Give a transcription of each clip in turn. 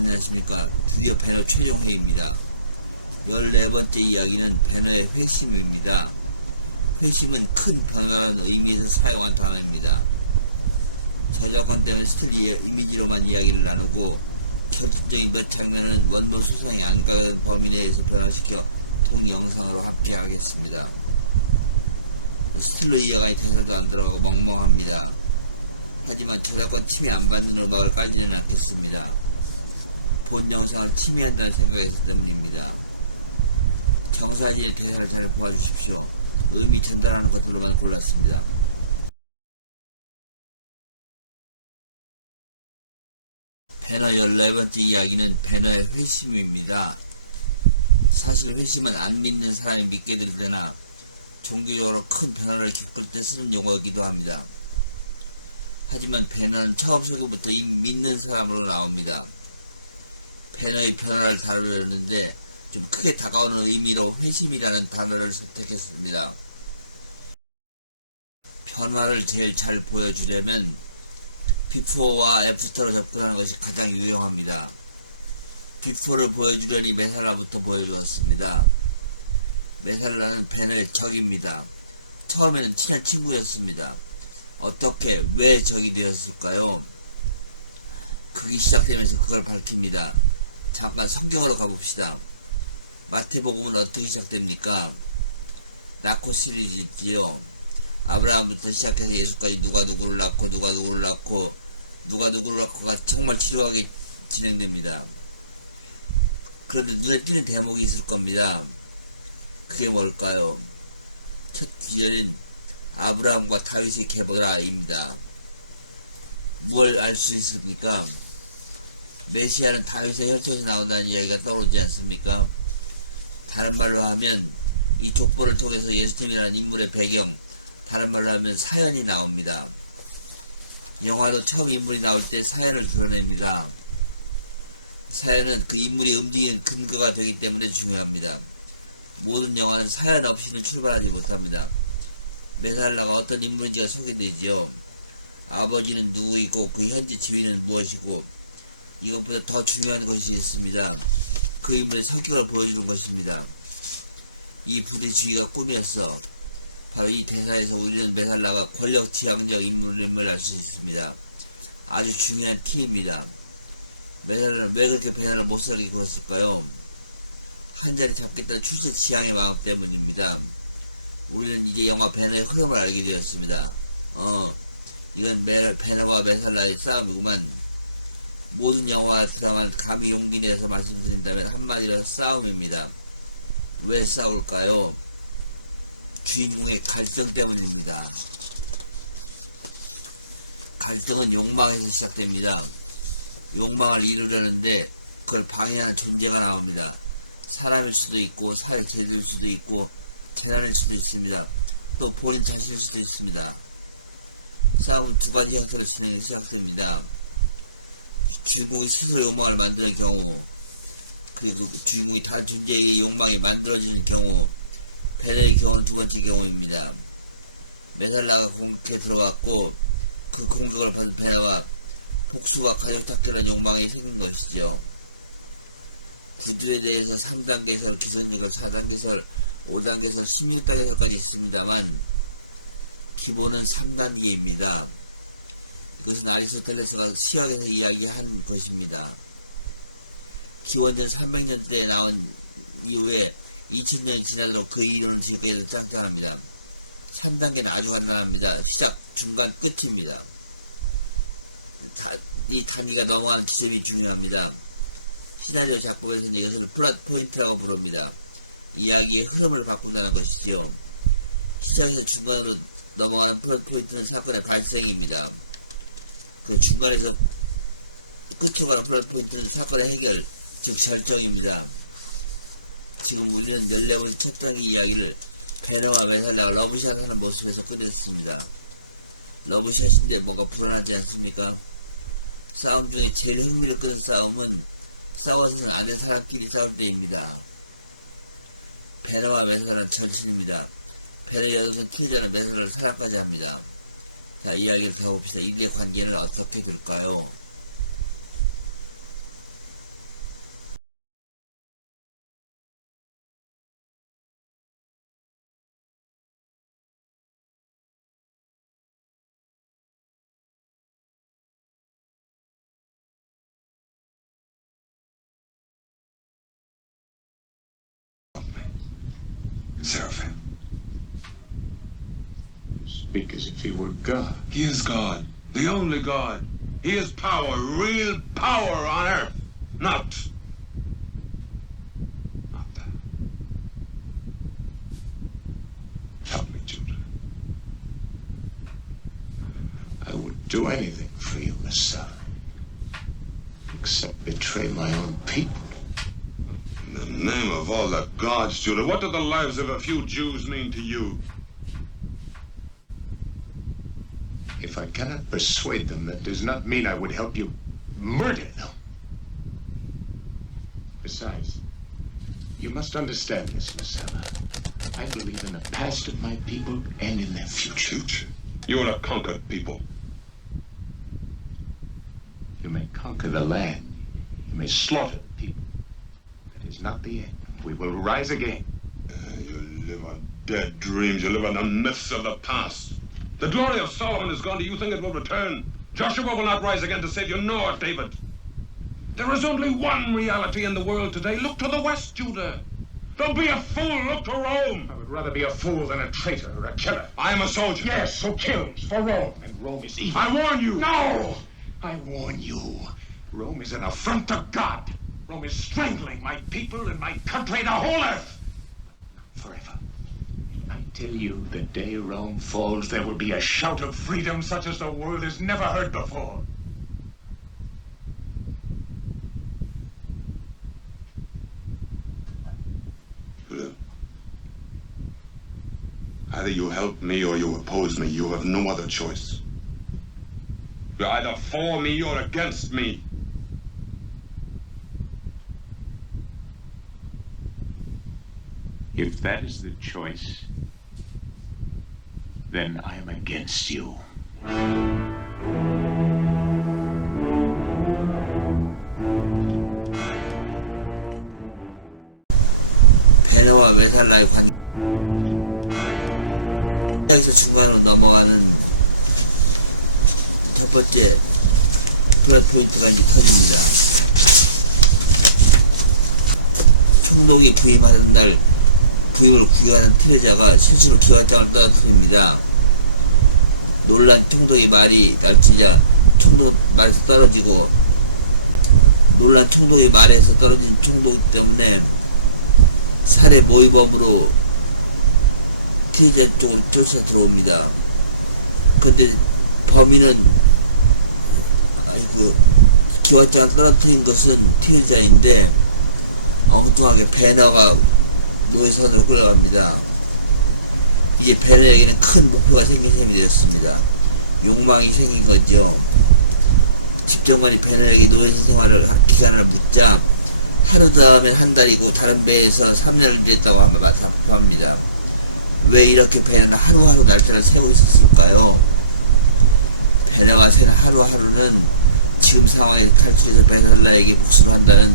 안녕하십니까. 드디어 배너 최종 회의입니다. 14번째 이야기는 배너의 회심입니다. 회심은 큰 변화라는 의미에서 사용한 단어입니다. 저작권 때문에 스토리의 이미지로만 이야기를 나누고 결정적인 몇 장면은 원본 수상이 안 가는 범위 내에서 변화시켜 동영상으로 합체하겠습니다. 스틸로 이어가니 대사도 안 들어가고 멍멍합니다. 하지만 저작권 침해 안 받는 음악을 깔지는 않겠습니다. 본 영상을 침해한다는 생각에서 넘깁니다. 경사진의 대사를 잘 보아주십시오. 의미 전달하는 것으로만 골랐습니다. 배너 14번째 이야기는 배너의 회심입니다. 사실 회심은 안 믿는 사람이 믿게 될 때나 종교적으로 큰 변화를 겪을 때 쓰는 용어이기도 합니다. 하지만 배너는 처음 소개부터 이 믿는 사람으로 나옵니다. 배너의 변화를 다루려는데 좀 크게 다가오는 의미로 회심이라는 단어를 선택했습니다. 변화를 제일 잘 보여주려면 비포와 애프터로 접근하는 것이 가장 유용합니다. 비포를 보여주려니 메살라부터 보여주었습니다. 메살라는 배너의 적입니다. 처음에는 친한 친구였습니다. 어떻게, 왜 적이 되었을까요? 그게 시작되면서 그걸 밝힙니다. 잠깐 성경으로 가봅시다. 마태복음은 어떻게 시작됩니까? 낳고 시리즈지요. 아브라함부터 시작해서 예수까지 누가 누구를 낳고 누가 누구를 낳고가 정말 지루하게 진행됩니다. 그런데 눈에 띄는 대목이 있을 겁니다. 그게 뭘까요? 첫 주제는 아브라함과 다윗의 계보라입니다. 뭘 알 수 있습니까? 메시아는 다윗의 혈통에서 나온다는 이야기가 떠오르지 않습니까? 다른 말로 하면 이 족보를 통해서 예수님이라는 인물의 배경, 다른 말로 하면 사연이 나옵니다. 영화도 처음 인물이 나올 때 사연을 드러냅니다. 사연은 그 인물이 움직이는 근거가 되기 때문에 중요합니다. 모든 영화는 사연 없이는 출발하지 못합니다. 메살라가 어떤 인물인지가 소개되지요. 아버지는 누구이고 그 현재 지위는 무엇이고 이것보다 더 중요한 것이 있습니다. 그 인물의 성격을 보여주는 것입니다. 이 부대주의가 꿈이었어. 바로 이 대사에서 우리는 메살라가 권력지향적 인물임을 알 수 있습니다. 아주 중요한 팁입니다. 메살라는 왜 그렇게 배너를 못살게 굴었을까요? 한 자리 잡겠다는 출세 지향의 마음 때문입니다. 우리는 이제 영화 배너의 흐름을 알게 되었습니다. 이건 배너와 메살라의 싸움이구만. 모든 영화와 드라마는 감히 용기 내서 말씀드린다면 한마디로 싸움입니다. 왜 싸울까요? 주인공의 갈등 때문입니다. 갈등은 욕망에서 시작됩니다. 욕망을 이루려는데 그걸 방해하는 존재가 나옵니다. 사람일 수도 있고 사회 제도일 수도 있고 재난일 수도 있습니다. 또 본인 자신일 수도 있습니다. 싸움은 두 가지 형태로 시작됩니다. 주인공이 스스로 욕망을 만드는 경우, 그리고 그 주인공이 다른 존재에게 욕망이 만들어지는 경우, 배너의 경우는 두 번째 경우입니다. 메살라가 공격에 들어왔고 그 공격을 받은 배너와 복수가 가족 탁결한 욕망이 생긴 것이죠. 구조에 대해서 3단계설, 기선제설, 4단계설, 5단계설, 16단계설까지 있습니다만 기본은 3단계입니다. 그것은 아리스토텔레스가 시학에서 이야기한 것입니다. 기원전 300년대에 나온 이후에 2000년이 지나도록 그 이론을 지금까지 짱짱합니다. 3단계는 아주 간단합니다. 시작, 중간, 끝입니다. 이 단위가 넘어가는 기점이 중요합니다. 시나리오 작품에서는 이것을 플랫 포인트라고 부릅니다. 이야기의 흐름을 바꾼다는 것이죠. 시작에서 중간으로 넘어가는 플랫 포인트는 사건의 발생입니다. 그 중간에서 끝으로 가는 플랫 포인트는 사건의 해결, 즉 결정입니다. 지금 우리는 14번째 첫 단계 이야기를 배너와 메살라가 러브샷하는 모습에서 끝냈습니다. 러브샷인데 뭔가 불안하지 않습니까? 싸움 중에 제일 흥미를 끄는 싸움은 싸워서는 안 된 사람끼리 싸울 때입니다. 배너와 메살라는 절친입니다. 배너 여섯은 피해자는 메살라를 사랑까지 합니다. 자, 이야기를 더 봅시다. 이들의 관계는 어떻게 될까요? Seraphim. Speak as if he were God. He is God, the only God. He is power, real power on earth. Not that. Help me, Judah. I would do anything for you, Messiah, except betray my own people. In the name of all the gods, Judah, what do the lives of a few Jews mean to you? If I cannot persuade them, that does not mean I would help you murder them. Besides, you must understand this, Messiah. I believe in the past of my people and in their future. Future? You are a conquered people. You may conquer the land. You may slaughter the people. That is not the end. We will rise again. You live on dead dreams. You live on the myths of the past. The glory of Solomon is gone. Do you think it will return? Joshua will not rise again to save you, nor David. There is only one reality in the world today. Look to the west, Judah. Don't be a fool. Look to Rome. I would rather be a fool than a traitor or a killer. I am a soldier. Yes, who kills for Rome. And Rome is evil. I warn you. No! I warn you. Rome is an affront to God. Rome is strangling my people and my country, the whole earth. Forever. I tell you, the day Rome falls, there will be a shout of freedom such as the world has never heard before. Judah, either you help me or you oppose me. You have no other choice. You're either for me or against me. If that is the choice, then I am against you. 베네와 메살라의 여기서 중간으로 넘어가는 첫 번째 플랫 포인트가 이제 터집니다. 총독이 부임하는 날 부임을 구경하는 피해자가 실수로 기관장을 떨어뜨립니다. 놀란 총독의 말이 날치자 총독 말에서 떨어지고, 놀란 총독의 말에서 떨어진 총독 때문에 살해 모의범으로 피해자 쪽으로 쫓아 들어옵니다. 근데 범인은 기관장을 떨어뜨린 것은 피해자인데 엉뚱하게 배너가 노예선으로 끌어갑니다. 이제 배너에게는 큰 목표가 생긴 셈이 되었습니다. 욕망이 생긴 거죠. 집정관이 배너에게 노예선 생활을 기간을 묻자 하루 다음에 한 달이고 다른 배에서 3년을 일했다고 합니다. 왜 이렇게 배너는 하루하루 날짜를 세고 있었을까요? 배너가 세는 하루하루는 지금 상황에 칼질해서 베살라에게 복수를 한다는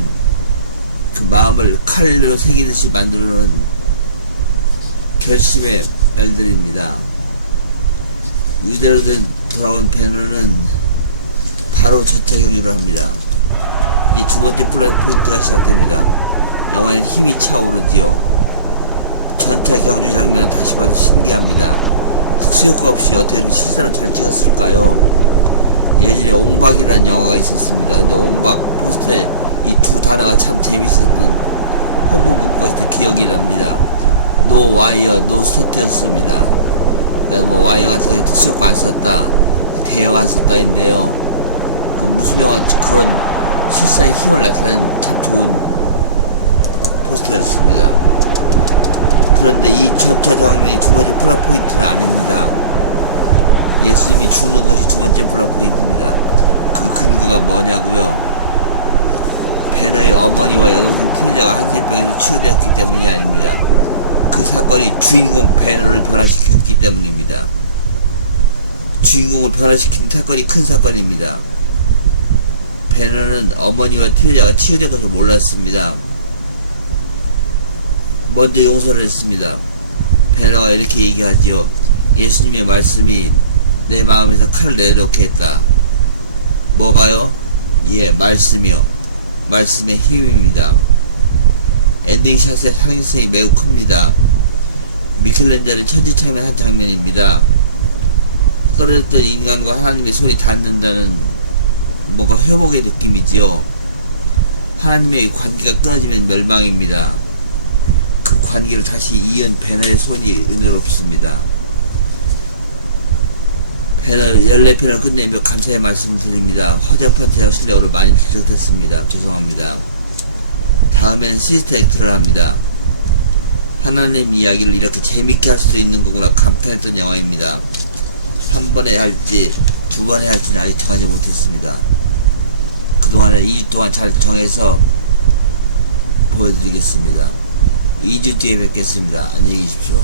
그 마음을 칼로 새기듯이 만들어놓은 결심의 말들입니다. 이대로 돌아온 배너는 바로 저택하기로 합니다. 이 두 번째 포인트가 시작됩니다. 나만의 힘이 차오르지요. 전투의 경기 장면 다시 봐도 신기합니다. 흑수효과 없이 어떻게 시사를 잘 찍었을까요? 예전에 옹박이라는 영화가 있었습니다. 옹박 포스터에 이 두 단어가 참 재밌었는데 그것도 기억이 납니다. 노 와이어 노 스토트였습니다. 노 와이어가 특수효과 안 썼다, 대형 안 썼다인데요. 무슨 영화 그런 실사의 힘을 나타낸 참 좋은 포스터였습니다. 그런데 이 전투 장면이 두 번째 플랫 포인트는 아닙니다. 예수님이 죽는 것이 두 번째 플랫 포인트입니다. 그 근거가 뭐냐고요? 베너의 어머니와 그녀가 한 생명이 추리했기 때문이 아닙니다. 그 사건이 주인공 베너를 변화시켰기 때문입니다. 주인공을 변화시킨 사건이 큰 사건입니다. 베너는 어머니와 피해자가 치유된 것을 몰랐습니다. 먼저 용서를 했습니다. 베너가 이렇게 얘기하지요. 예수님의 말씀이 내 마음에서 칼을 내려놓게 했다. 뭐가요? 예, 말씀이요. 말씀의 힘입니다. 엔딩샷의 상징성이 매우 큽니다. 미켈란젤로 천지창명한 장면입니다. 떨어졌던 인간과 하나님의 손이 닿는다는 뭔가 회복의 느낌이지요. 하나님의 관계가 끊어지면 멸망입니다. 그 관계를 다시 이은 배너의 손이 은혜롭습니다. 배너 14편을 끝내며 감사의 말씀을 드립니다. 화재 파티가 실력으로 많이 부족했습니다. 죄송합니다. 다음에는 시스터 액트를 합니다. 하나님 이야기를 이렇게 재밌게 할 수도 있는 거구나 감탄했던 영화입니다. 3번에 할지 2번에 할지는 아직 정하지 못했습니다. 그동안에 2주 동안 잘 정해서 보여드리겠습니다. 2주 뒤에 뵙겠습니다. 안녕히 계십시오.